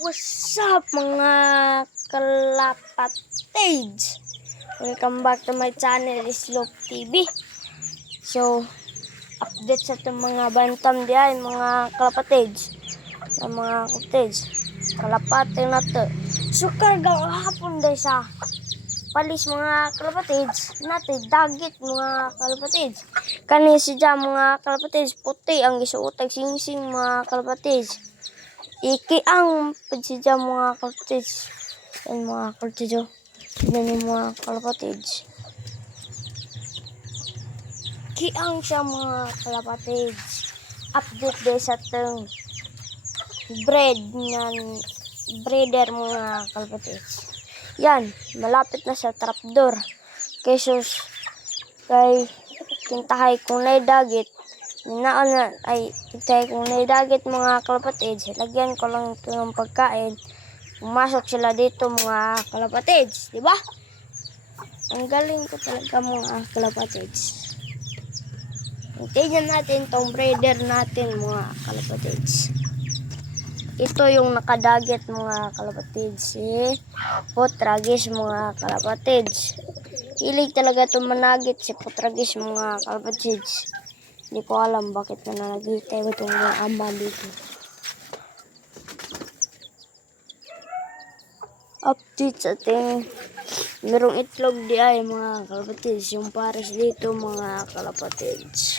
What's up mga kalapatids? Welcome back to my channel, Slope TV. So, update sa itong mga bantam diyan, mga kalapatids. Mga kalapatids. Kalapati na to. So, kargang hapon dahil sa palis mga kalapatids. Natin, dagit mga kalapatids. Kani siya mga kalapatids, puti ang isuotag sing-sing mga kalapatids. Iki ang pagsidya mga kalapatids. Yan mga kalapatids. Yan yung mga kalapatids. Iki ang siya mga kalapatids. Update din sa itong breeder mga kalapatids. Yan, malapit na sa trapdoor. Kesos kay kintahay kung naidagit. Kitay kung naidagit mga kalapatids, lagyan ko lang ito ng pagkain. Pumasok sila dito mga kalapatids, di ba? Ang galing ko talaga mga kalapatids. Tingnan natin tong breeder natin mga kalapatids. Ito yung nakadagit mga kalapatids. Potragis mga kalapatids. Hilig talaga itong managit si Potragis mga kalapatids. Hindi ko alam bakit na nanagitay itong ama dito. Update sa ating merong itlog di ay mga kalapatids. Yung pares dito mga kalapatids.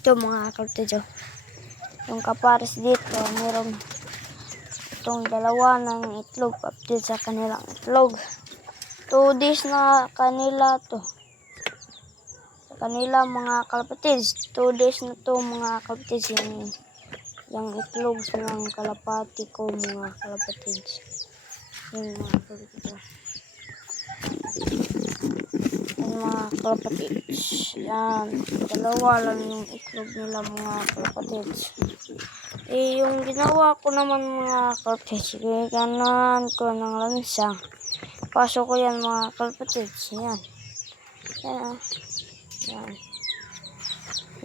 Ito mga kalapatids. Yung kapares dito merong itong dalawa ng itlog. Update sa kanilang itlog. 2 days na kanila to. Kanila mga kalapatids, 2 days na to mga kalapatids, yung itlog ng kalapati ko mga kalapatids. Yung mga kalapatids. Yung mga kalapatids. Yan, dalawa lang yung itlog nila mga kalapatids. Yung ginawa ko naman mga kalapatids, ganan ko ng lansa. Pasok ko yan mga kalapatids. Yan. Yan. Yan.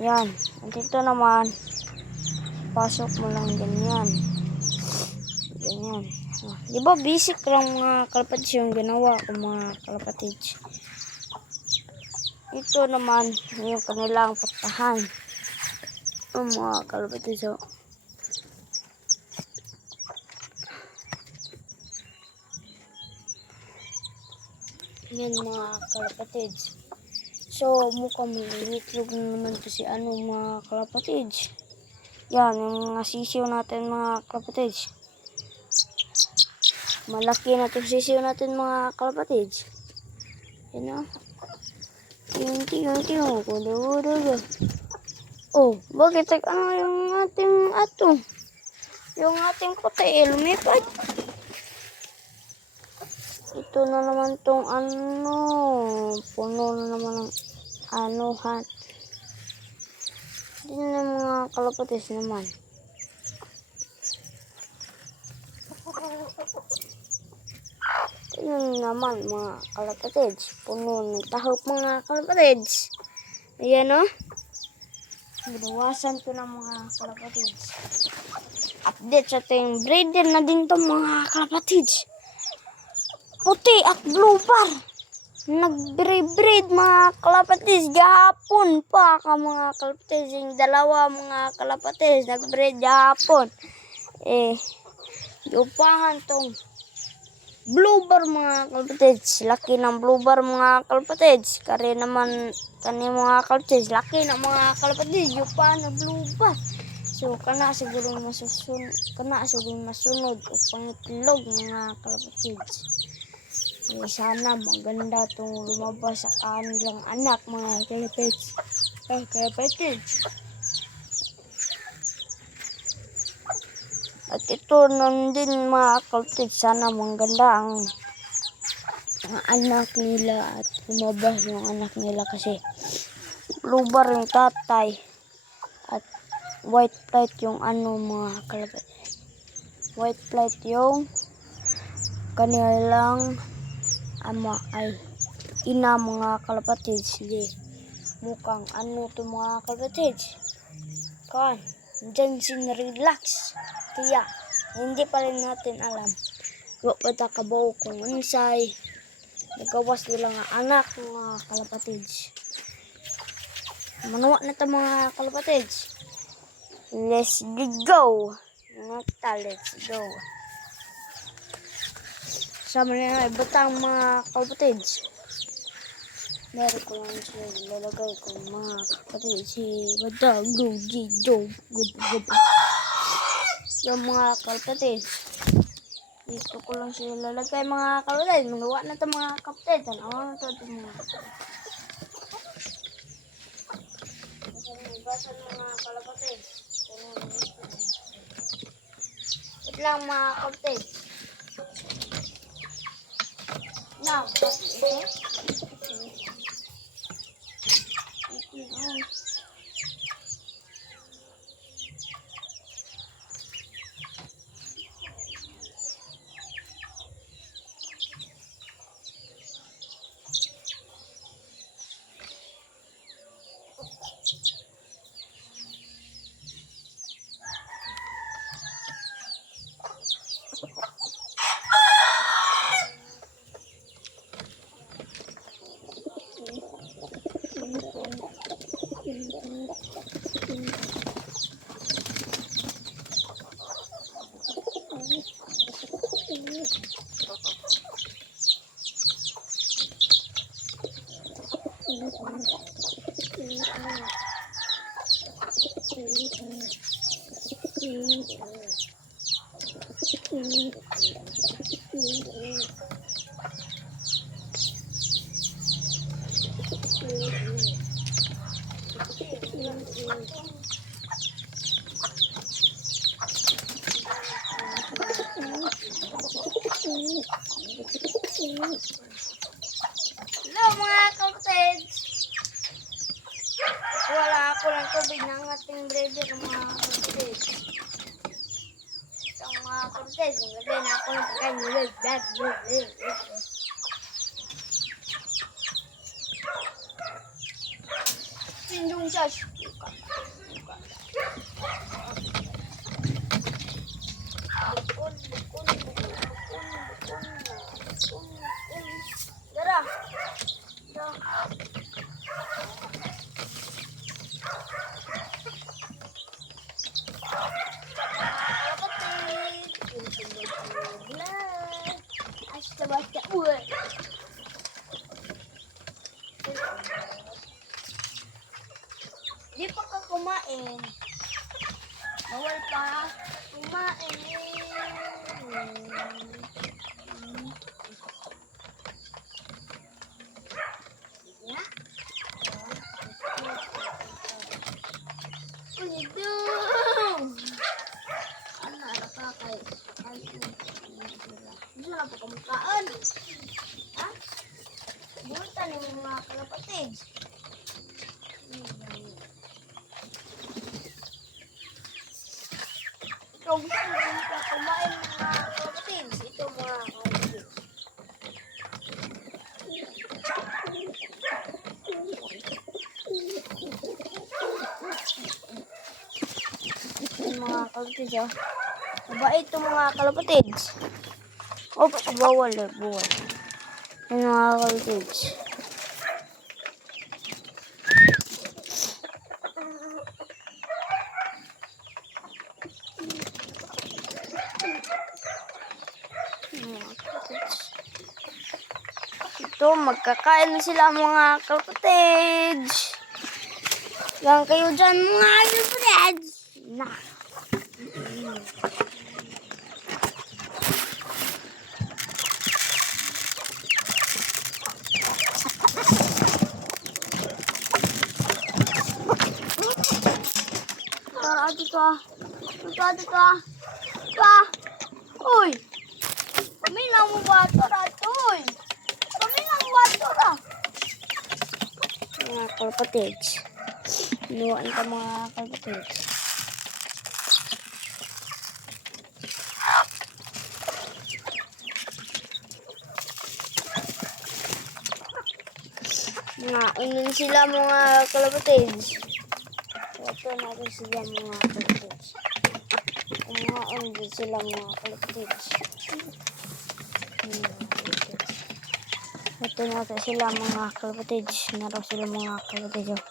Yan. At ito naman, pasok mo lang ganyan. Ganyan. Di ba basic lang mga kalapatids yung ginawa ko mga kalapatids. Ito naman, yung kanilang patahan. Mga kalapatids. Yan mga kalapatids. So, mukhang itlog na naman to si mga kalapatids. Yan, yung mga sisiw natin mga kalapatids. Malaki na itong sisiw natin mga kalapatids. Yan o. Ting. Kudo. Oh, bakit yung ating ato? Yung ating puti, lumipad. Ito na naman tong puno na naman ng anuhan. Hindi na mga kalapatids naman. Ito naman mga kalapatids. Puno ng tahop mga kalapatids. Ayan o. Binawasan ko ng mga kalapatids. Update sa ating breeder na din to mga kalapatids. Puti at blue bar. Nag-breed mga kalapatids. Gahapon pa ka mga kalapatids. Yung dalawa mga kalapatids. Nag-breed gahapon. Yupahan tong blue bar mga kalapatids. Laki ng blue bar mga kalapatids. Kari naman kani mga kalapatids. Laki ng mga kalapatids. Yupahan ng blue bar. So, kana siguro masunod upang itlog mga kalapatids. Sana maganda itong lumabas sa kanilang anak mga kalapatids. At ito nandun mga kalapatids. Sana maganda ang anak nila at lumabas yung anak nila kasi blue bar yung tatay at white plate yung mga kalapatids. White plate yung kanilang ama ay ina mga kalapatids. Mukhang to mga kalapatids. dyan sinrelax. Kaya, hindi pa rin natin alam. Wa pa ta kabuo kung unsay. Nagawas nila nga anak mga kalapatids. Manuwa na ta mga kalapatids. Let's go! Let's go. Sama na nga ibatang mga kalapatids. Meron ko lang siya lalagay ko mga kalapatids. Si Batang Goji Job. Yung mga kalapatids. Dito ko lang siya lalagay mga kalapatids. Manuwa na ito mga kalapatids. Ano na ito mga basa ng mga kalapatids. Wait lang mga kalapatids. Now, okay? Hello mga kapatids! Wala ako ng tubig ng ating breeder mga kapatids. Itong mga kapatids, naglagay na ako ng pagkain. Sindong siya. Dara. Basta buat. Di pa ka kumain. Bawal pa kumain. Ya. Ito. Ano ara pa kay Gusto na po kamukaan. Ha? Bulta ni mga kalapatids. Ikaw gusto na ka kumain mga kalapatids. Ito mga kalapatids. Ito mga kalapatids oh. Mabait ito mga kalapatids. Oh, bawal eh, buwan. Yan mga kalapatids. Ito, magkakain na sila mga kalapatids. Lang kayo dyan mga kalapatids. Na. Tara dito ah. Dito ah. Uy. Kami lang mo ba ito rato uy. Kami lang mo ba ito ra. Mga kalapatids. Inuwaan ka mga kalapatids. Unan sila mga kalapatids. Ito natin sila mga kalapatids. Nangaon din sila mga kalapatids. Ito natin sila mga kalapatids. Naroon sila mga kalapatids.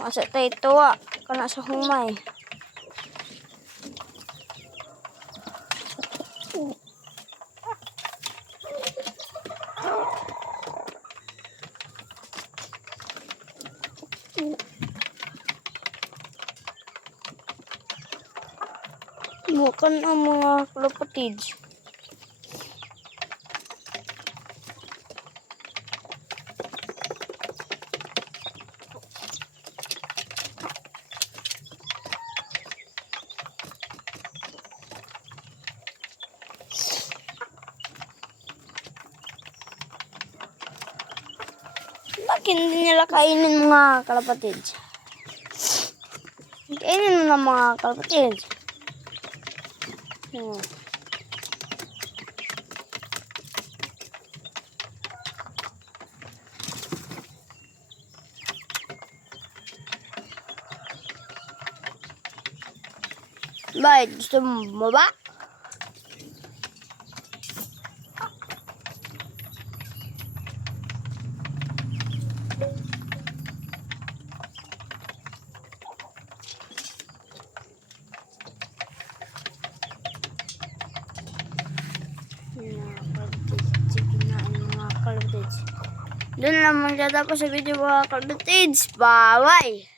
Masa tayo tuwa. Kana sa humay. Bukan ang mga kalapatids. Bakit hindi nila kainin mga kalapatids? Kainin mo na mga kalapatids. Bakit? Gusto mo ba? Doon lang magtatapos sa video mga kalapatids. Bye-bye!